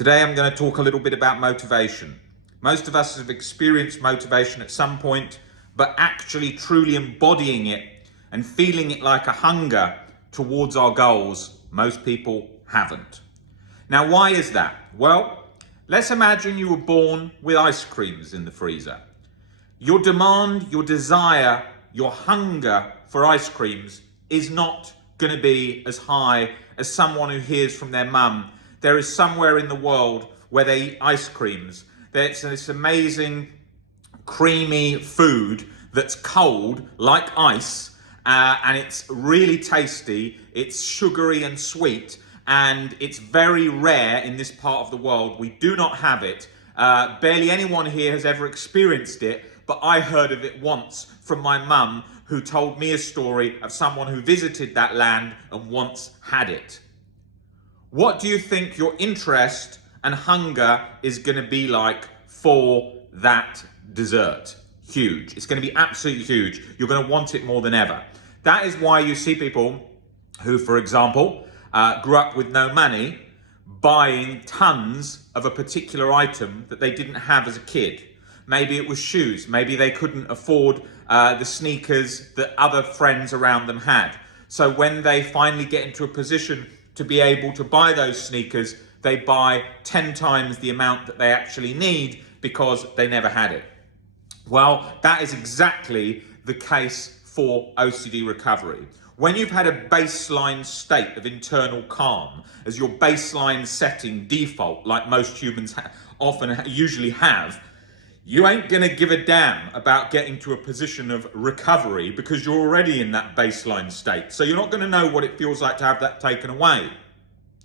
Today I'm going to talk a little bit about motivation. Most of us have experienced motivation at some point, but actually truly embodying it and feeling it like a hunger towards our goals, most people haven't. Now, why is that? Well, let's imagine you were born with ice creams in the freezer. Your demand, your desire, your hunger for ice creams is not going to be as high as someone who hears from their mum there is somewhere in the world where they eat ice creams. There's this amazing creamy food that's cold like ice, and it's really tasty. It's sugary and sweet, and it's very rare in this part of the world. We do not have it. Barely anyone here has ever experienced it, but I heard of it once from my mum, who told me a story of someone who visited that land and once had it. What do you think your interest and hunger is going to be like for that dessert? Huge. It's going to be absolutely huge. You're going to want it more than ever. That is why you see people who, for example, grew up with no money buying tons of a particular item that they didn't have as a kid. Maybe it was shoes. Maybe they couldn't afford the sneakers that other friends around them had. So when they finally get into a position to be able to buy those sneakers, they buy 10 times the amount that they actually need because they never had it. Well, that is exactly the case for OCD recovery. When you've had a baseline state of internal calm as your baseline setting default, like most humans usually have, you ain't going to give a damn about getting to a position of recovery because you're already in that baseline state. So you're not going to know what it feels like to have that taken away.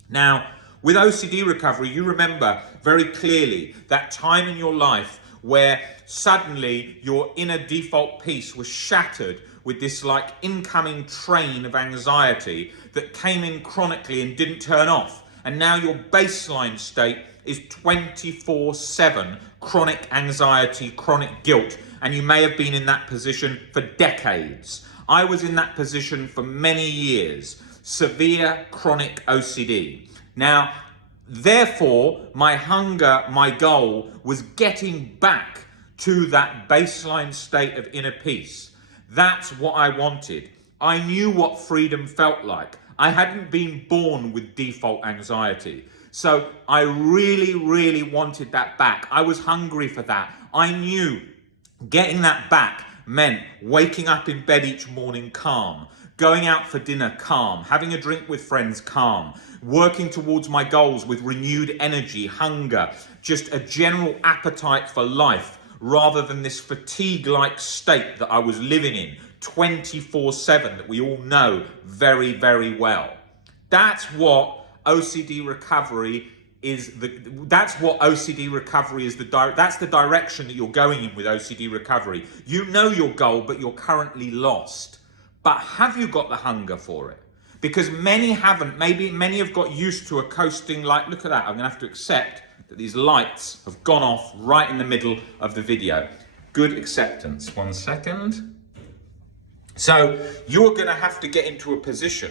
Now, with OCD recovery, you remember very clearly that time in your life where suddenly your inner default peace was shattered with this like incoming train of anxiety that came in chronically and didn't turn off. And now your baseline state is 24/7 chronic anxiety, chronic guilt, and you may have been in that position for decades. I was in that position for many years, severe chronic OCD. Now, therefore, my hunger, my goal was getting back to that baseline state of inner peace. That's what I wanted. I knew what freedom felt like. I hadn't been born with default anxiety. So I really, really wanted that back. I was hungry for that. I knew getting that back meant waking up in bed each morning calm, going out for dinner calm, having a drink with friends calm, working towards my goals with renewed energy, hunger, just a general appetite for life rather than this fatigue-like state that I was living in 24/7 that we all know very, very well. That's what OCD recovery is. That's the direction that you're going in with OCD recovery. You know your goal, but you're currently lost. But have you got the hunger for it? Because many haven't. Maybe many have got used to a coasting like, look at that, I'm gonna have to accept that these lights have gone off right in the middle of the video. Good acceptance. 1 second. So you're gonna have to get into a position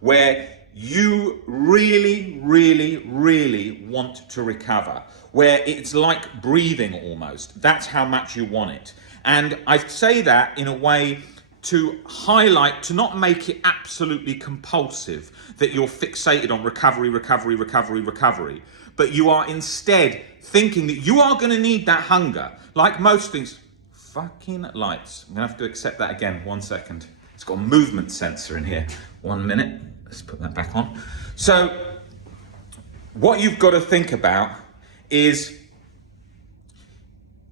where you really, really, really want to recover, where it's like breathing almost. That's how much you want it. And I say that in a way to highlight, to not make it absolutely compulsive, that you're fixated on recovery, recovery, recovery, recovery. But you are instead thinking that you are going to need that hunger. Like most things, fucking lights. I'm going to have to accept that again. 1 second. It's got a movement sensor in here. 1 minute. Let's put that back on. So what you've got to think about is,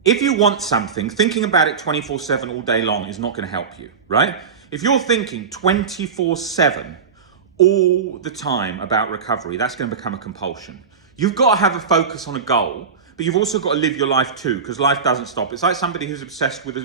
if you want something, thinking about it 24/7 all day long is not going to help you, right? If you're thinking 24/7 all the time about recovery, that's going to become a compulsion. You've got to have a focus on a goal, but you've also got to live your life too, because life doesn't stop. It's like somebody who's obsessed with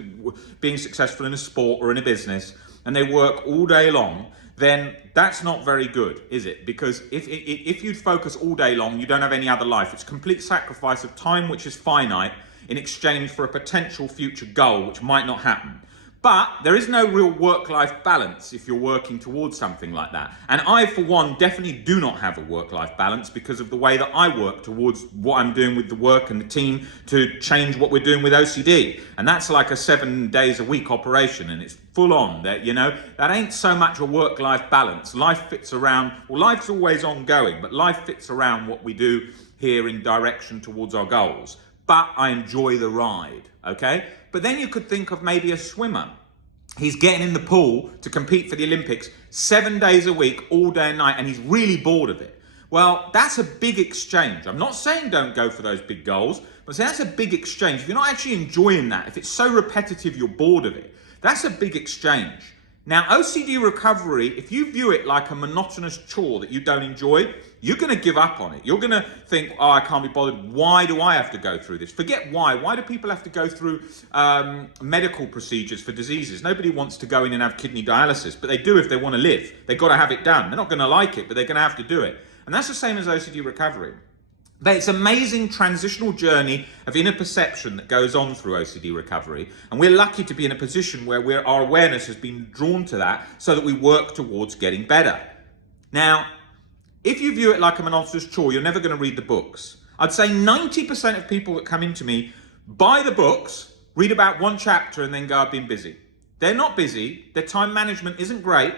being successful in a sport or in a business, and they work all day long. Then that's not very good, is it? Because if you focus all day long, you don't have any other life. It's complete sacrifice of time, which is finite, in exchange for a potential future goal, which might not happen. But there is no real work-life balance if you're working towards something like that. And I, for one, definitely do not have a work-life balance because of the way that I work towards what I'm doing with the work and the team to change what we're doing with OCD. And that's like a 7 days a week operation, and it's full on. That, you know, that ain't so much a work-life balance. Life fits around, well, life's always ongoing, but life fits around what we do here in direction towards our goals. But I enjoy the ride, okay? But then you could think of maybe a swimmer. He's getting in the pool to compete for the Olympics 7 days a week, all day and night, and he's really bored of it. Well, that's a big exchange. I'm not saying don't go for those big goals, but I'm saying that's a big exchange. If you're not actually enjoying that, if it's so repetitive you're bored of it, that's a big exchange. Now, OCD recovery, if you view it like a monotonous chore that you don't enjoy, you're going to give up on it. You're going to think, oh, I can't be bothered. Why do I have to go through this? Forget why. Why do people have to go through medical procedures for diseases? Nobody wants to go in and have kidney dialysis, but they do if they want to live. They've got to have it done. They're not going to like it, but they're going to have to do it. And that's the same as OCD recovery. But it's an amazing transitional journey of inner perception that goes on through OCD recovery. And we're lucky to be in a position where our awareness has been drawn to that so that we work towards getting better. Now, if you view it like a monotonous chore, you're never going to read the books. I'd say 90% of people that come into me buy the books, read about one chapter, and then go, I've been busy. They're not busy, their time management isn't great,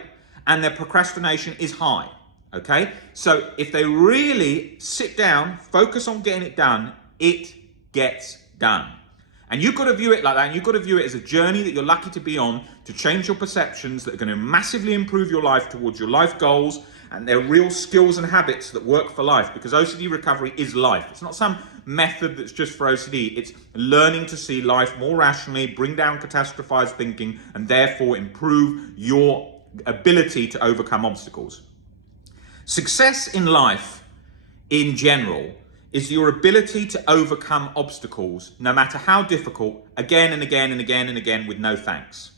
and their procrastination is high. Okay, so if they really sit down, focus on getting it done, it gets done. And you've got to view it like that, and you've got to view it as a journey that you're lucky to be on to change your perceptions that are going to massively improve your life towards your life goals, and they're real skills and habits that work for life, because OCD recovery is life. It's not some method that's just for OCD. It's learning to see life more rationally, bring down catastrophized thinking, and therefore improve your ability to overcome obstacles. Success in life, in general, is your ability to overcome obstacles, no matter how difficult, again and again and again and again, with no thanks.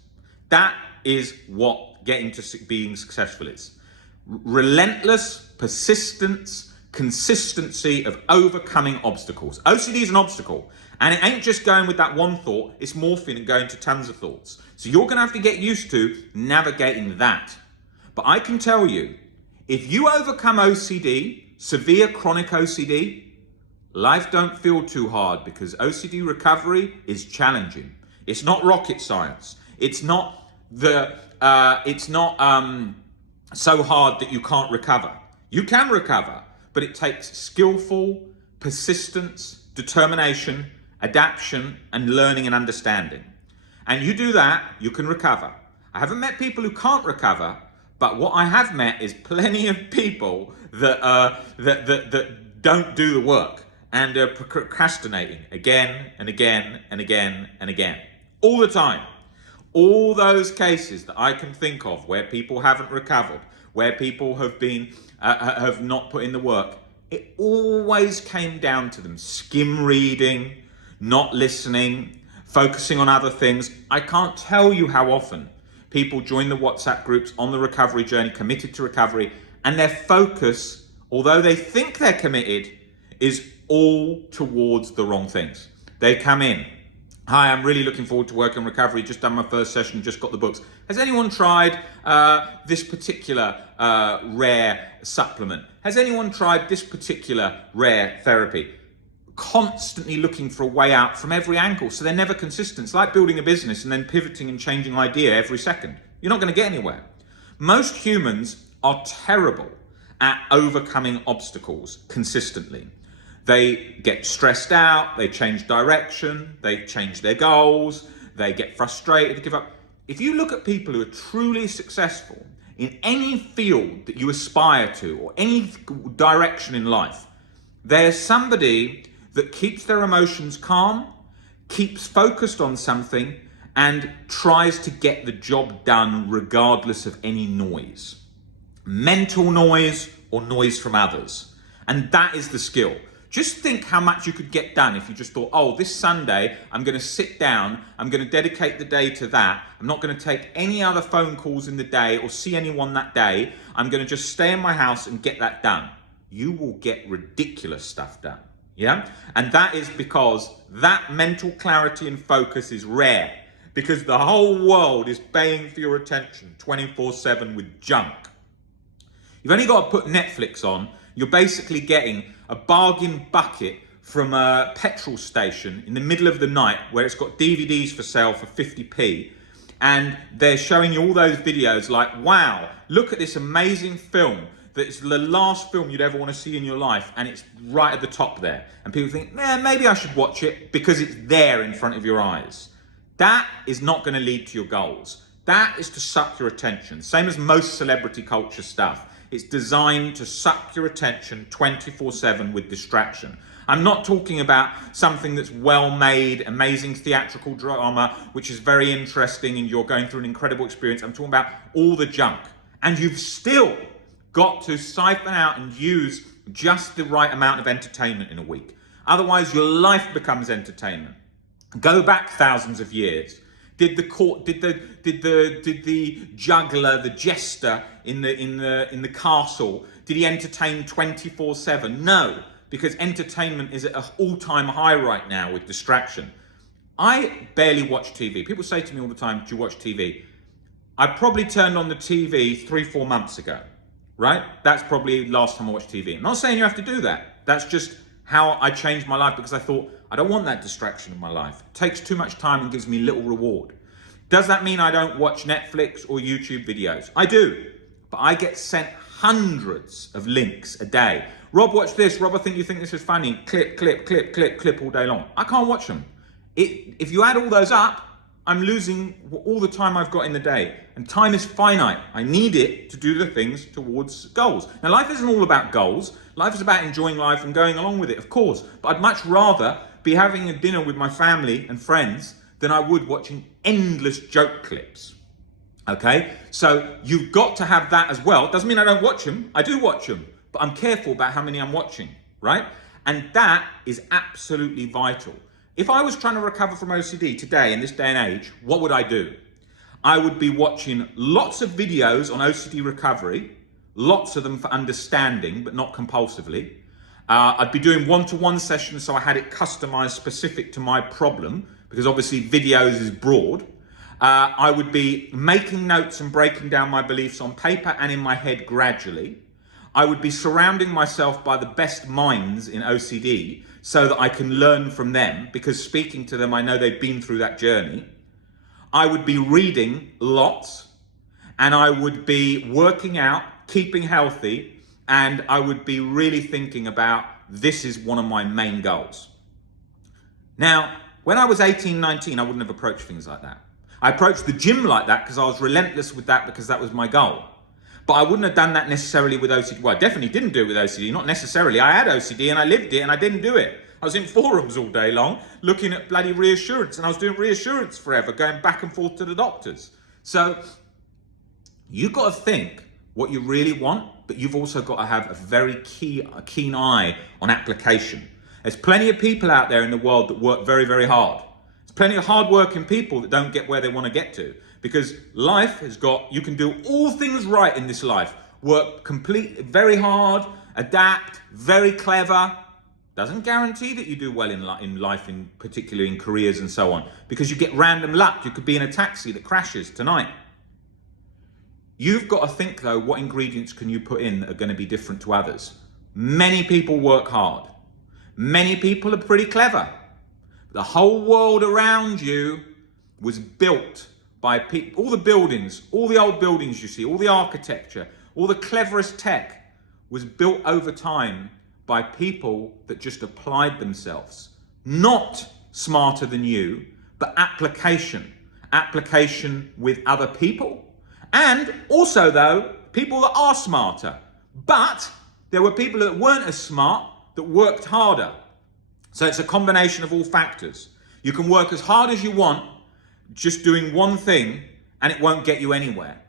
That is what getting to being successful is. Relentless persistence, consistency of overcoming obstacles. OCD is an obstacle, and it ain't just going with that one thought, it's morphing and going to tons of thoughts. So you're going to have to get used to navigating that. But I can tell you, if you overcome OCD, severe chronic OCD, life don't feel too hard, because OCD recovery is challenging. It's not rocket science. It's not so hard that you can't recover. You can recover, but it takes skillful persistence, determination, adaptation, and learning and understanding. And you do that, you can recover. I haven't met people who can't recover, but what I have met is plenty of people that don't do the work and are procrastinating again and again and again and again, all the time. All those cases that I can think of where people haven't recovered, where people have been have not put in the work, it always came down to them skim reading, not listening, focusing on other things. I can't tell you how often people join the WhatsApp groups on the recovery journey, committed to recovery, and their focus, although they think they're committed, is all towards the wrong things. They come in, hi, I'm really looking forward to working on recovery, just done my first session, just got the books. Has anyone tried this particular rare supplement? Has anyone tried this particular rare therapy? Constantly looking for a way out from every angle, so they're never consistent. It's like building a business and then pivoting and changing idea every second. You're not going to get anywhere. Most humans are terrible at overcoming obstacles consistently. They get stressed out, they change direction, they change their goals, they get frustrated, give up. If you look at people who are truly successful in any field that you aspire to or any direction in life, there's somebody that keeps their emotions calm, keeps focused on something, and tries to get the job done regardless of any noise. Mental noise or noise from others. And that is the skill. Just think how much you could get done if you just thought, oh, this Sunday, I'm going to sit down, I'm going to dedicate the day to that. I'm not going to take any other phone calls in the day or see anyone that day. I'm going to just stay in my house and get that done. You will get ridiculous stuff done. Yeah? And that is because that mental clarity and focus is rare. because the whole world is baying for your attention 24/7 with junk. You've only got to put Netflix on. You're basically getting a bargain bucket from a petrol station in the middle of the night where it's got DVDs for sale for 50p. And they're showing you all those videos like, wow, look at this amazing film that's the last film you'd ever want to see in your life, and it's right at the top there. And people think, maybe I should watch it because it's there in front of your eyes. That is not going to lead to your goals. That is to suck your attention. Same as most celebrity culture stuff. It's designed to suck your attention 24/7 with distraction. I'm not talking about something that's well-made, amazing theatrical drama, which is very interesting and you're going through an incredible experience. I'm talking about all the junk. And you've still got to siphon out and use just the right amount of entertainment in a week. Otherwise, your life becomes entertainment. Go back thousands of years. Did the juggler, the jester in the castle, did he entertain 24/7? No, because entertainment is at an all-time high right now with distraction. I barely watch TV. People say to me all the time, do you watch TV? I probably turned on the TV 3-4 months ago, right? That's probably the last time I watched TV. I'm not saying you have to do that. That's just how I changed my life, because I thought, I don't want that distraction in my life. It takes too much time and gives me little reward. Does that mean I don't watch Netflix or YouTube videos? I do, but I get sent hundreds of links a day. Rob, watch this. Rob, I think you think this is funny. Clip all day long. I can't watch them. If you add all those up, I'm losing all the time I've got in the day. And time is finite. I need it to do the things towards goals. Now, life isn't all about goals. Life is about enjoying life and going along with it, of course. But I'd much rather be having a dinner with my family and friends than I would watching endless joke clips. Okay? So you've got to have that as well. Doesn't mean I don't watch them. I do watch them. But I'm careful about how many I'm watching, right? And that is absolutely vital. If I was trying to recover from OCD today, in this day and age, what would I do? I would be watching lots of videos on OCD recovery, lots of them for understanding, but not compulsively. I'd be doing one-to-one sessions so I had it customized specific to my problem, because obviously videos is broad. I would be making notes and breaking down my beliefs on paper and in my head gradually. I would be surrounding myself by the best minds in OCD so that I can learn from them, because speaking to them, I know they've been through that journey. I would be reading lots, and I would be working out, keeping healthy, and I would be really thinking about, this is one of my main goals. Now, when I was 18, 19, I wouldn't have approached things like that. I approached the gym like that because I was relentless with that, because that was my goal. But I wouldn't have done that necessarily with OCD. Well, I definitely didn't do it with OCD, not necessarily. I had OCD and I lived it and I didn't do it. I was in forums all day long looking at bloody reassurance, and I was doing reassurance forever, going back and forth to the doctors. So you've got to think what you really want, but you've also got to have a very keen eye on application. There's plenty of people out there in the world that work very, very hard. There's plenty of hard-working people that don't get where they want to get to, because life has got, you can do all things right in this life. Work very hard, adapt, very clever. Doesn't guarantee that you do well in life, particularly in careers and so on, because you get random luck. You could be in a taxi that crashes tonight. You've got to think, though, what ingredients can you put in that are going to be different to others? Many people work hard. Many people are pretty clever. The whole world around you was built by people. All the buildings, all the old buildings you see, all the architecture, all the cleverest tech was built over time by people that just applied themselves. Not smarter than you, but application. Application with other people. And also, though, people that are smarter. But there were people that weren't as smart that worked harder. So it's a combination of all factors. You can work as hard as you want, just doing one thing, and it won't get you anywhere.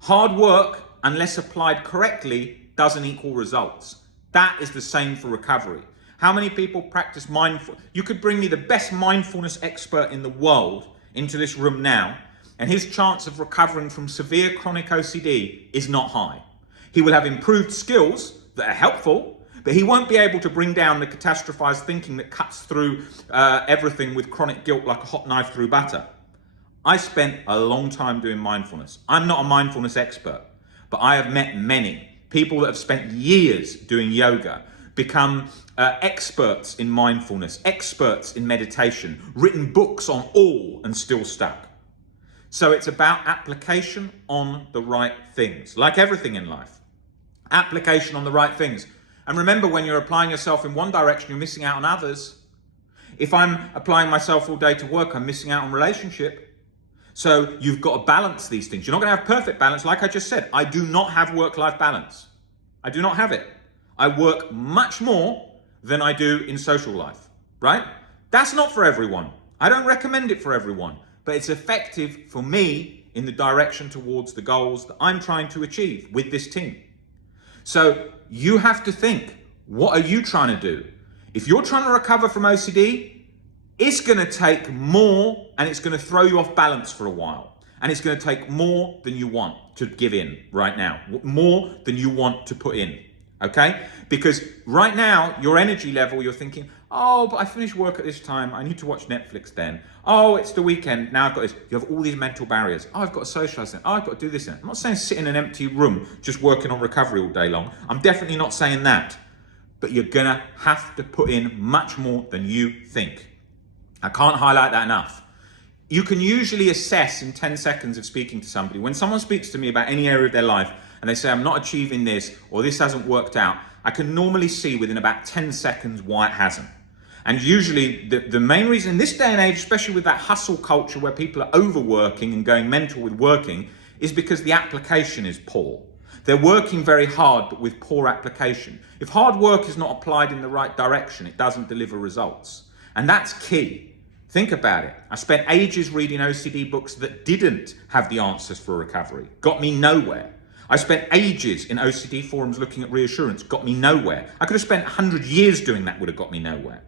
Hard work, unless applied correctly, doesn't equal results. That is the same for recovery. How many people practice mindfulness? You could bring me the best mindfulness expert in the world into this room now, and his chance of recovering from severe chronic OCD is not high. He will have improved skills that are helpful, but he won't be able to bring down the catastrophized thinking that cuts through everything with chronic guilt like a hot knife through butter. I spent a long time doing mindfulness. I'm not a mindfulness expert, but I have met many people that have spent years doing yoga, become experts in mindfulness, experts in meditation, written books on all and still stuck. So it's about application on the right things, like everything in life. Application on the right things. And remember, when you're applying yourself in one direction, you're missing out on others. If I'm applying myself all day to work, I'm missing out on relationship. So you've got to balance these things. You're not going to have perfect balance. Like I just said, I do not have work-life balance. I do not have it. I work much more than I do in social life, right? That's not for everyone. I don't recommend it for everyone, but it's effective for me in the direction towards the goals that I'm trying to achieve with this team. So you have to think, what are you trying to do? If you're trying to recover from OCD, it's going to take more, and it's going to throw you off balance for a while. And it's going to take more than you want to give in right now, more than you want to put in, okay? Because right now, your energy level, you're thinking, oh, but I finished work at this time. I need to watch Netflix then. Oh, it's the weekend. Now I've got this. You have all these mental barriers. Oh, I've got to socialize then. Oh, I've got to do this then. I'm not saying sit in an empty room just working on recovery all day long. I'm definitely not saying that. But you're going to have to put in much more than you think. I can't highlight that enough. You can usually assess in 10 seconds of speaking to somebody. When someone speaks to me about any area of their life and they say, I'm not achieving this, or this hasn't worked out, I can normally see within about 10 seconds why it hasn't. And usually the main reason in this day and age, especially with that hustle culture where people are overworking and going mental with working, is because the application is poor. They're working very hard, but with poor application. If hard work is not applied in the right direction, it doesn't deliver results. And that's key. Think about it. I spent ages reading OCD books that didn't have the answers for recovery. Got me nowhere. I spent ages in OCD forums looking at reassurance. Got me nowhere. I could have spent 100 years doing that, would have got me nowhere.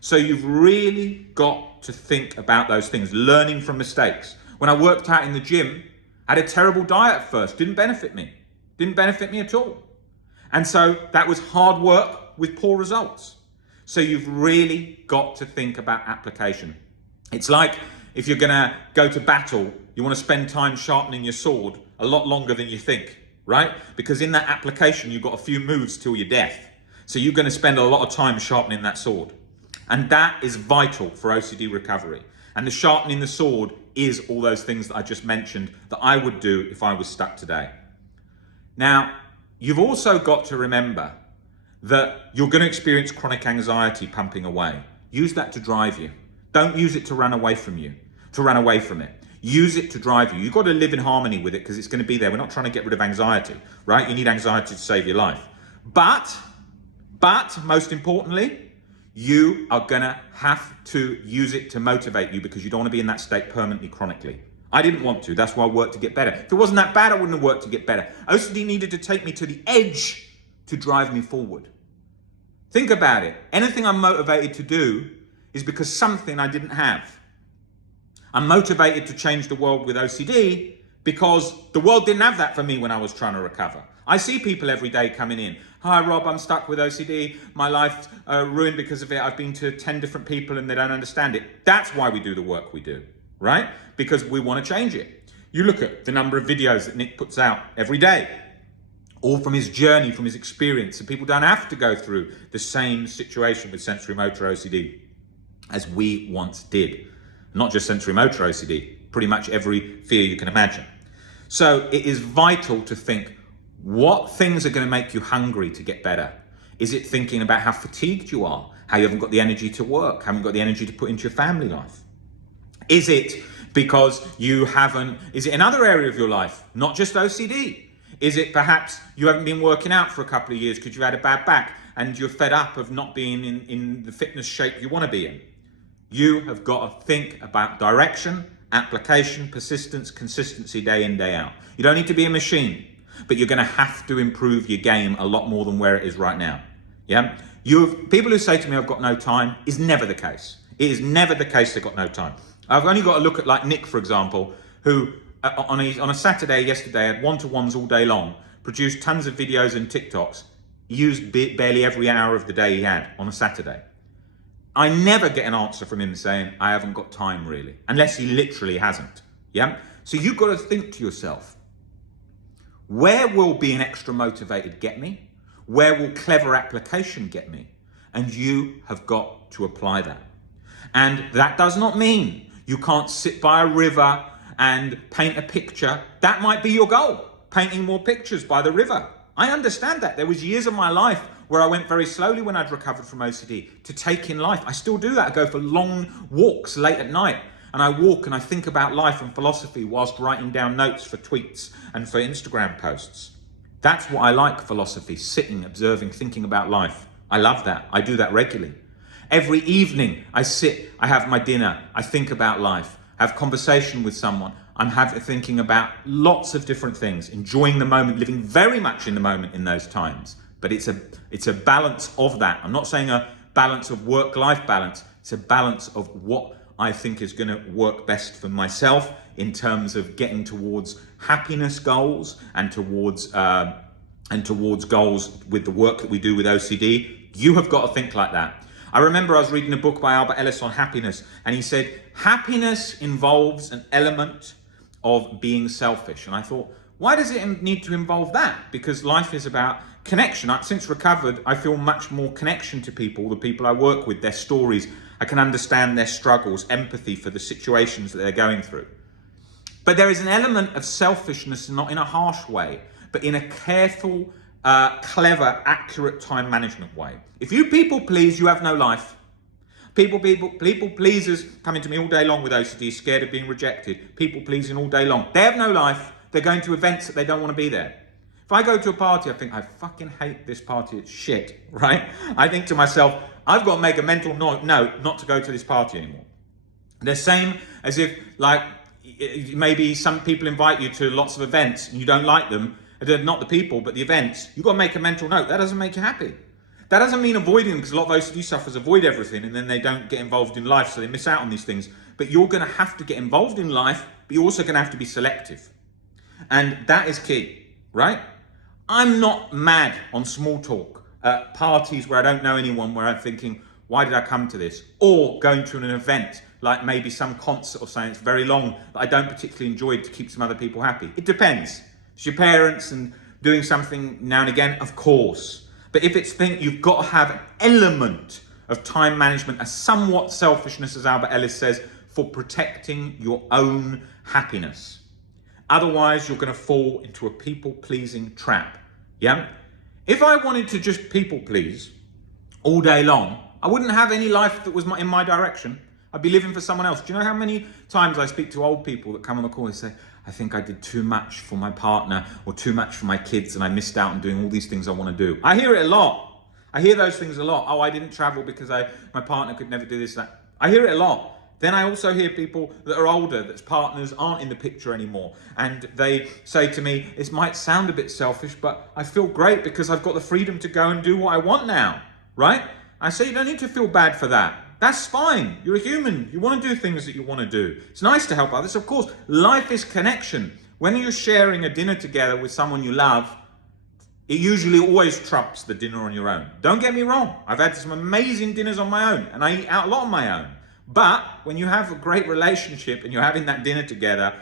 So you've really got to think about those things, learning from mistakes. When I worked out in the gym, I had a terrible diet at first. Didn't benefit me. Didn't benefit me at all. And so that was hard work with poor results. So you've really got to think about application. It's like if you're going to go to battle, you want to spend time sharpening your sword a lot longer than you think, right? Because in that application, you've got a few moves till your death. So you're going to spend a lot of time sharpening that sword. And that is vital for OCD recovery. And the sharpening the sword is all those things that I just mentioned that I would do if I was stuck today. Now, you've also got to remember that you're going to experience chronic anxiety pumping away. Use that to drive you. Don't use it to run away from you, to run away from it. Use it to drive you. You've got to live in harmony with it because it's going to be there. We're not trying to get rid of anxiety, right? You need anxiety to save your life. But most importantly, you are going to have to use it to motivate you because you don't want to be in that state permanently, chronically. I didn't want to. That's why I worked to get better. If it wasn't that bad, I wouldn't have worked to get better. OCD needed to take me to the edge to drive me forward. Think about it. Anything I'm motivated to do is because something I didn't have. I'm motivated to change the world with OCD because the world didn't have that for me when I was trying to recover. I see people every day coming in. Hi Rob, I'm stuck with OCD. My life's ruined because of it. I've been to 10 different people and they don't understand it. That's why we do the work we do, right? Because we want to change it. You look at the number of videos that Nick puts out every day, all from his journey, from his experience. And people don't have to go through the same situation with sensory motor OCD as we once did. Not just sensory motor OCD, pretty much every fear you can imagine. So it is vital to think, what things are going to make you hungry to get better? Is it thinking about how fatigued you are, how you haven't got the energy to work, haven't got the energy to put into your family life? Is it because is it another area of your life, not just OCD? Is it perhaps you haven't been working out for a couple of years because you had a bad back and you're fed up of not being in the fitness shape you want to be in? You have got to think about direction, application, persistence, consistency day in, day out. You don't need to be a machine, but you're going to have to improve your game a lot more than where it is right now. Yeah? People who say to me, I've got no time, is never the case. It is never the case they've got no time. I've only got to look at like Nick, for example, who on a Saturday yesterday had one-to-ones all day long, produced tons of videos and TikToks, used barely every hour of the day he had on a Saturday. I never get an answer from him saying, I haven't got time really, unless he literally hasn't, Yeah. So you've got to think to yourself, where will being extra motivated get me? Where will clever application get me? And you have got to apply that. And that does not mean you can't sit by a river and paint a picture. That might be your goal, painting more pictures by the river. I understand that. There was years of my life where I went very slowly when I'd recovered from OCD to take in life. I still do that. I go for long walks late at night, and I walk and I think about life and philosophy whilst writing down notes for tweets and for Instagram posts. That's what I like, philosophy, sitting, observing, thinking about life. I love that. I do that regularly. Every evening I sit, I have my dinner, I think about life, I have conversation with someone. I'm thinking about lots of different things, enjoying the moment, living very much in the moment in those times. But it's a balance of that. I'm not saying a balance of work-life balance. It's a balance of what I think is going to work best for myself in terms of getting towards happiness goals and towards goals with the work that we do with OCD. You have got to think like that. I remember I was reading a book by Albert Ellis on happiness, and he said, happiness involves an element of being selfish. And I thought, why does it need to involve that? Because life is about connection. Since recovered, I feel much more connection to people, the people I work with, their stories. I can understand their struggles, empathy for the situations that they're going through. But there is an element of selfishness, not in a harsh way, but in a careful, clever, accurate time management way. If you people please, you have no life. People pleasers coming to me all day long with OCD, scared of being rejected. People pleasing all day long. They have no life. They're going to events that they don't want to be there. If I go to a party, I think, I fucking hate this party. It's shit, right? I think to myself, I've got to make a mental note not to go to this party anymore. The same as if, like, maybe some people invite you to lots of events and you don't like them. Not the people, but the events. You've got to make a mental note. That doesn't make you happy. That doesn't mean avoiding them, because a lot of OCD sufferers avoid everything and then they don't get involved in life, so they miss out on these things. But you're going to have to get involved in life, but you're also going to have to be selective. And that is key, right? I'm not mad on small talk at parties where I don't know anyone, where I'm thinking, why did I come to this? Or going to an event, like maybe some concert or something that's very long that I don't particularly enjoy to keep some other people happy. It depends. It's your parents and doing something now and again, of course. But if it's you've got to have an element of time management, a somewhat selfishness, as Albert Ellis says, for protecting your own happiness. Otherwise, you're going to fall into a people-pleasing trap. Yeah? If I wanted to just people-please all day long, I wouldn't have any life that was in my direction. I'd be living for someone else. Do you know how many times I speak to old people that come on the call and say, I think I did too much for my partner or too much for my kids and I missed out on doing all these things I want to do. I hear it a lot. I hear those things a lot. Oh, I didn't travel because my partner could never do this, that. I hear it a lot. Then I also hear people that are older, that's partners aren't in the picture anymore. And they say to me, it might sound a bit selfish, but I feel great because I've got the freedom to go and do what I want now, right? I say, you don't need to feel bad for that. That's fine. You're a human. You want to do things that you want to do. It's nice to help others. Of course, life is connection. When you're sharing a dinner together with someone you love, it usually always trumps the dinner on your own. Don't get me wrong. I've had some amazing dinners on my own and I eat out a lot on my own. But when you have a great relationship and you're having that dinner together,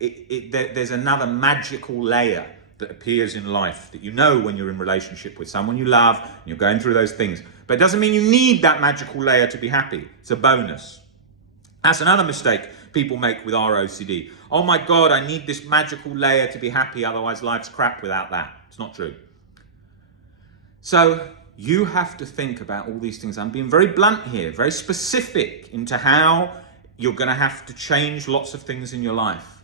there's another magical layer that appears in life that you know when you're in relationship with someone you love and you're going through those things. But it doesn't mean you need that magical layer to be happy. It's a bonus. That's another mistake people make with our OCD. Oh my God, I need this magical layer to be happy, otherwise life's crap without that. It's not true. So you have to think about all these things. I'm being very blunt here, very specific into how you're going to have to change lots of things in your life,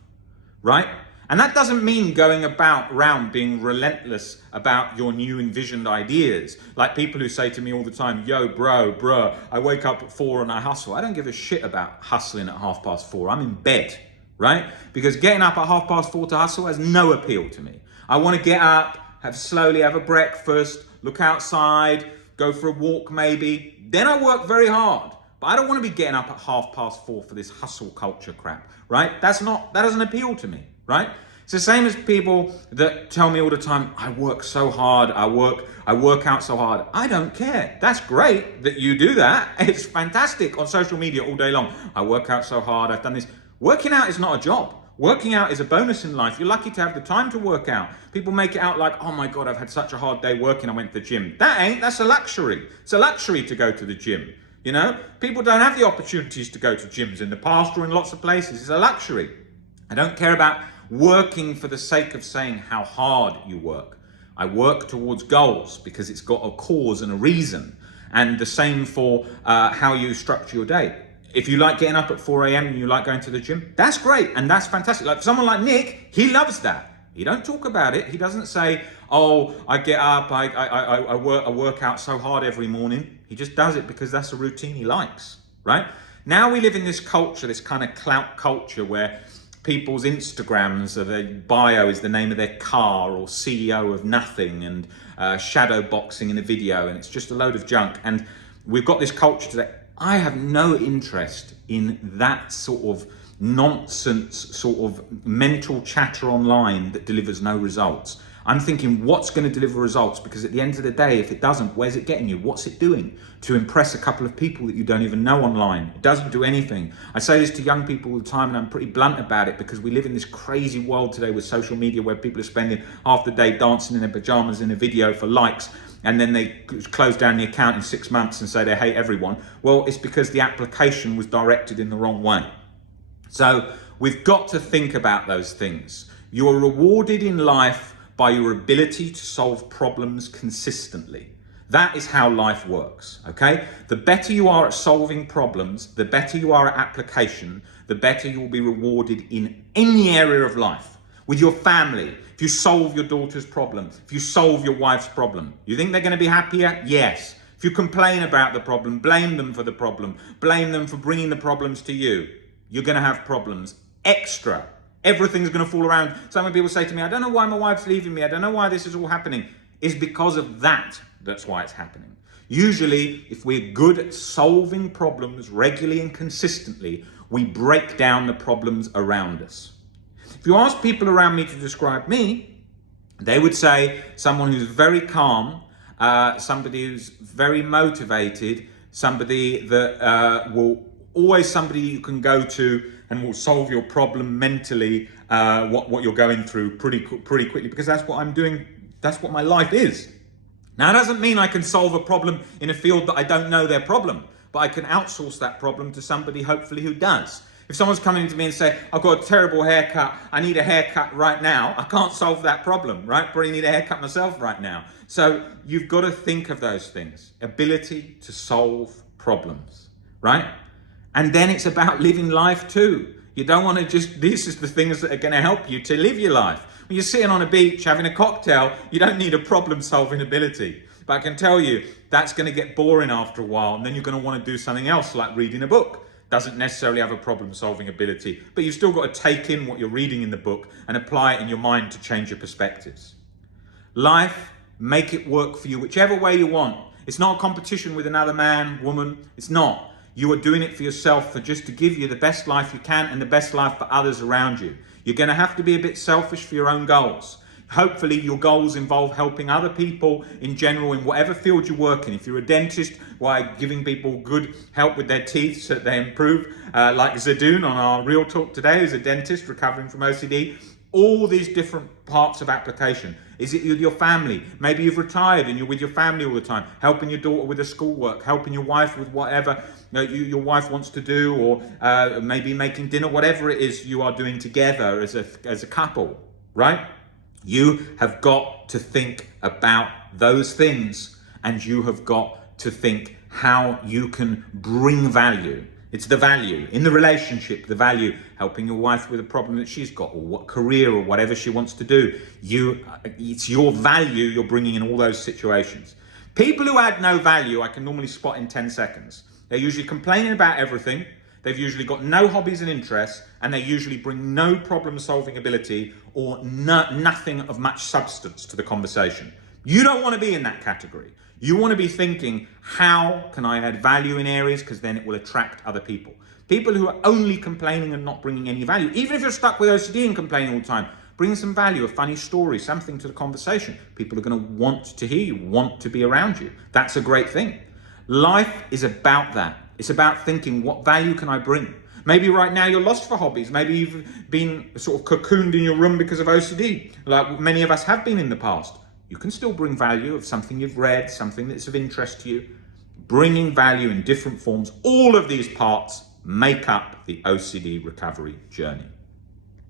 right? And that doesn't mean going around being relentless about your new envisioned ideas. Like people who say to me all the time, yo, bro, I wake up at 4 and I hustle. I don't give a shit about hustling at 4:30. I'm in bed, right? Because getting up at 4:30 to hustle has no appeal to me. I want to get up, have a breakfast, look outside, go for a walk maybe. Then I work very hard. But I don't want to be getting up at 4:30 for this hustle culture crap, right? That doesn't appeal to me. Right? It's the same as people that tell me all the time, I work so hard, I work out so hard. I don't care. That's great that you do that. It's fantastic on social media all day long. I work out so hard, I've done this. Working out is not a job. Working out is a bonus in life. You're lucky to have the time to work out. People make it out like, oh my God, I've had such a hard day working, I went to the gym. That's a luxury. It's a luxury to go to the gym. You know, people don't have the opportunities to go to gyms in the past or in lots of places. It's a luxury. I don't care about working for the sake of saying how hard you work. I work towards goals because it's got a cause and a reason. And the same for how you structure your day. If you like getting up at 4 a.m. and you like going to the gym, that's great and that's fantastic. Like someone like Nick, he loves that. He don't talk about it. He doesn't say, oh, I get up, I work out so hard every morning. He just does it because that's a routine he likes, right? Now we live in this culture, this kind of clout culture where people's Instagrams or their bio is the name of their car or CEO of nothing and shadow boxing in a video, and it's just a load of junk. And we've got this culture today. I have no interest in that sort of nonsense, sort of mental chatter online that delivers no results. I'm thinking, what's going to deliver results? Because at the end of the day, if it doesn't, where's it getting you? What's it doing to impress a couple of people that you don't even know online? It doesn't do anything. I say this to young people all the time, and I'm pretty blunt about it because we live in this crazy world today with social media where people are spending half the day dancing in their pajamas in a video for likes, and then they close down the account in 6 months and say they hate everyone. Well, it's because the application was directed in the wrong way. So we've got to think about those things. You're rewarded in life by your ability to solve problems consistently. That is how life works, okay? The better you are at solving problems, the better you are at application, the better you will be rewarded in any area of life. With your family, if you solve your daughter's problem, if you solve your wife's problem, you think they're going to be happier? Yes. If you complain about the problem, blame them for the problem, blame them for bringing the problems to you, you're going to have problems extra. Everything's going to fall around. So many people say to me, I don't know why my wife's leaving me. I don't know why this is all happening. It's because of that. That's why it's happening. Usually, if we're good at solving problems regularly and consistently, we break down the problems around us. If you ask people around me to describe me, they would say someone who's very calm, somebody who's very motivated, somebody that will always somebody you can go to and will solve your problem mentally, what you're going through pretty quickly, because that's what I'm doing. That's what my life is. Now, it doesn't mean I can solve a problem in a field that I don't know their problem, but I can outsource that problem to somebody hopefully who does. If someone's coming to me and say, I've got a terrible haircut, I need a haircut right now, I can't solve that problem, right? Probably need a haircut myself right now. So you've got to think of those things. Ability to solve problems, right? And then it's about living life too. You don't want to just, this is the things that are going to help you to live your life. When you're sitting on a beach having a cocktail, you don't need a problem-solving ability. But I can tell you, that's going to get boring after a while, and then you're going to want to do something else, like reading a book. Doesn't necessarily have a problem-solving ability, but you've still got to take in what you're reading in the book and apply it in your mind to change your perspectives. Life, make it work for you whichever way you want. It's not a competition with another man, woman. It's not. You are doing it for yourself, for just to give you the best life you can and the best life for others around you. You're going to have to be a bit selfish for your own goals. Hopefully your goals involve helping other people in general in whatever field you work in. If you're a dentist, why giving people good help with their teeth so that they improve, like Zadoon on our Real Talk today, who's a dentist recovering from OCD. All these different parts of application. Is it with your family? Maybe you've retired and you're with your family all the time, helping your daughter with her schoolwork, helping your wife with whatever your wife wants to do, or maybe making dinner, whatever it is you are doing together as a couple, right? You have got to think about those things, and you have got to think how you can bring value. It's the value in the relationship, the value helping your wife with a problem that she's got, or what career or whatever she wants to do. It's your value you're bringing in all those situations. People who add no value, I can normally spot in 10 seconds. They're usually complaining about everything. They've usually got no hobbies and interests, and they usually bring no problem-solving ability or nothing of much substance to the conversation. You don't want to be in that category. You want to be thinking, how can I add value in areas? Because then it will attract other people. People who are only complaining and not bringing any value. Even if you're stuck with OCD and complaining all the time, bring some value, a funny story, something to the conversation. People are going to want to hear you, want to be around you. That's a great thing. Life is about that. It's about thinking, what value can I bring? Maybe right now you're lost for hobbies. Maybe you've been sort of cocooned in your room because of OCD, like many of us have been in the past. You can still bring value of something you've read, something that's of interest to you. Bringing value in different forms, all of these parts make up the OCD recovery journey.